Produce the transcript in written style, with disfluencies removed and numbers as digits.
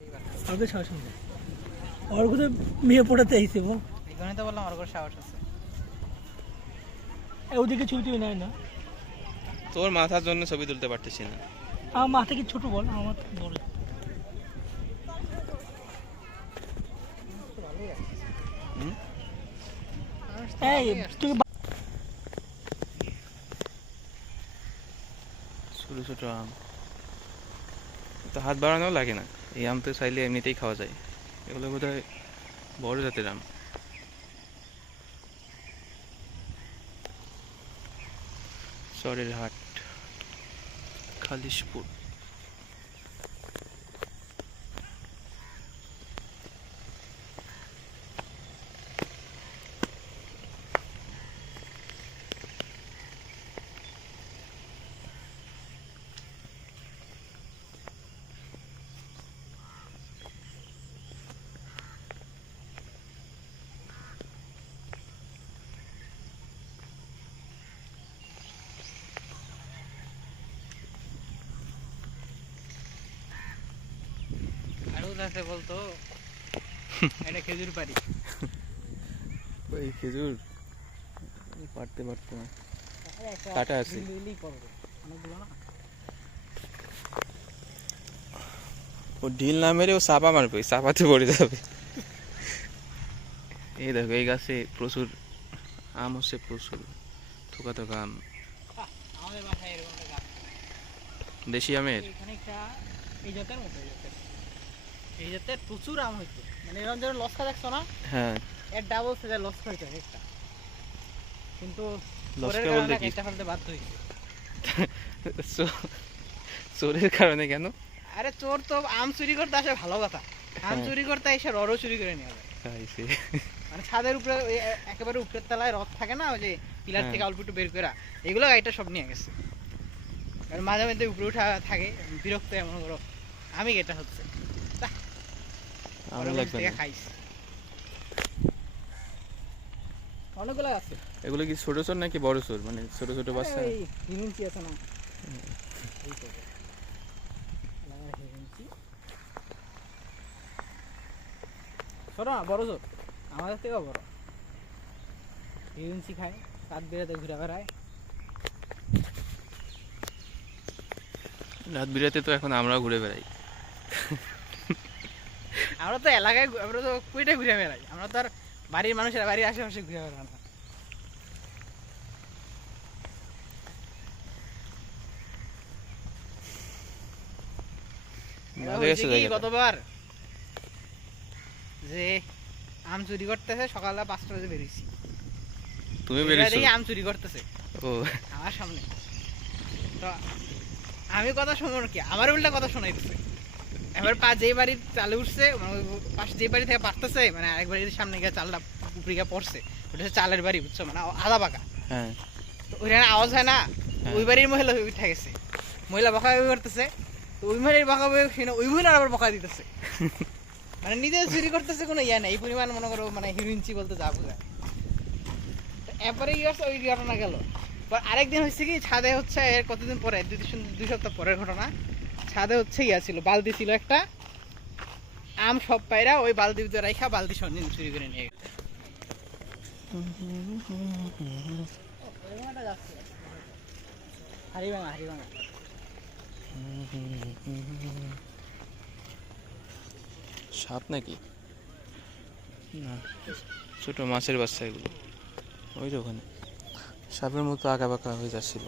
ওদের সাহস নেই ওর কোথায় মেয়ে পড়াতে আইছে বল এখানে তো বললাম ওর করে সাহস আছে ওদিকে ছবি তুই নাই না তোর মাথার জন্য ছবি তুলতে পারতেছি না আমার মাথা কি ছোট বল আমার বড় এই তুই ছোট ছোট আম তো হাত বাড়ানোও লাগে না এই আম তো চাইলে এমনিতেই খাওয়া যায় এগুলো বোধহয় বড় জাতের আম চরের হাট খালিশপুর আরো আছে বলতো এটা খেজুর পারি ওই খেজুর পারতে পারতো না কাটা আছে ও ঢিল না মেরে ও চাপা মারবে ওই চাপাতে পড়ে যাবে এই দেখো এই গাছে প্রচুর আম হচ্ছে প্রচুর থোকা থোকা আম আমাদের বাসায় এরকম একটা গাছ দেশি আমের এখানে একটা এই জাতের মতো এই জাতের প্রচুর আম হইতো মানে এরকম যেন লস্কা দেখছো না হ্যাঁ এর ডাবল সেজার লস্কা হইতো একটা কিন্তু লস্কা চোরের বলতে কারণে কি? কেটে ফেলতে বাধ্য হইছে চোরের কারণে কেন আরে চোর তো আম চুরি করতে আসে ভালো কথা আম হ্যাঁ। চুরি করতে এসে রডও চুরি করে নিয়ে যায় খাইছে মানে ছাদের উপরে ওই একেবারে উপরের তলায় রড থাকে না ওই যে পিলার হ্যাঁ। থেকে অল্প একটু বের করা এগুলো গাড়িটা সব নিয়ে গেছে আর মাঝে মধ্যে উপরে উঠা থাকে বিরক্ত এমন করো আমি এটা হচ্ছে আমার ওরা লাগবে থেকে না খাইস অনেকগুলো আছে এগুলো কি ছোট চোর নাকি বড় চোর মানে ছোট ছোট বাচ্চা ওই হিরুঞ্চি আছে না এই তো আমার হিরুঞ্চি ছোট না বড় জোর আমাদের থেকেও বড় হিরুঞ্চি খায় রাত বেড়াতে ঘুরে বেড়ায় রাত বিরাতে তো এখন আমরাও ঘুরে বেড়াই আমরা তো এলাকায় আমরা তো কুইটা ঘুরে বেড়াই আমরা তো আর বাড়ির মানুষের বাড়ির আশেপাশে ঘুরে বেড়াই না ভালো গেছে কি জায়গাটা। গতবার যে আম চুরি করতেছে সকালে 5টা বাজে বেরিয়েছি তুমি এবার বেরিয়েছো দেখি আম চুরি করতেছে ও আমার সামনে তো আমি কথা শুনবো কি আমার উল্টা কথা শোনাইতেছে এবার পা যেই বাড়ির চালে উঠছে মানে ওই পাশ যে বাড়ি থেকে পারতেছে মানে আরেক বাড়ির সামনে গিয়ে চালটা উপরে গিয়ে পড়ছে ওটা হচ্ছে চালের বাড়ি বুঝছো মানে আধা পাকা হ্যাঁ তো ওইখানে আওয়াজ হয় না হ্যাঁ। ওই বাড়ির মহিলা উঠে গেছে মহিলা বকা বকি করতেছে তো ওই মহিলার বকা বকি শুনে ওই মহিলার আবার বকা দিতেছে মানে নিজে চুরি করতেছে কোনো ইয়ে নেই এই পরিমাণ মনে করো মানে হিরোইনচি বলতে যা বোঝায় তো এরপরে কি হচ্ছে ওই ঘটনা গেল আরেকদিন হচ্ছে কি ছাদে হচ্ছে এর কতদিন পরে 2 সপ্তাহ পরের ঘটনা ছাদে হচ্ছে ইয়া ছিল বালতি ছিল একটা আম সব পায়রা ওই বালতি ভিতরে রাখা বালতি সন্ধিন চুরি করে নিয়ে গেছে হারিভাঙা হারিভাঙা সাপ নাকি না ছোট মাছের বাচ্চা এগুলো ওই যে ওখানে সাপের মতো আঁকা বাঁকা হয়ে যাচ্ছিল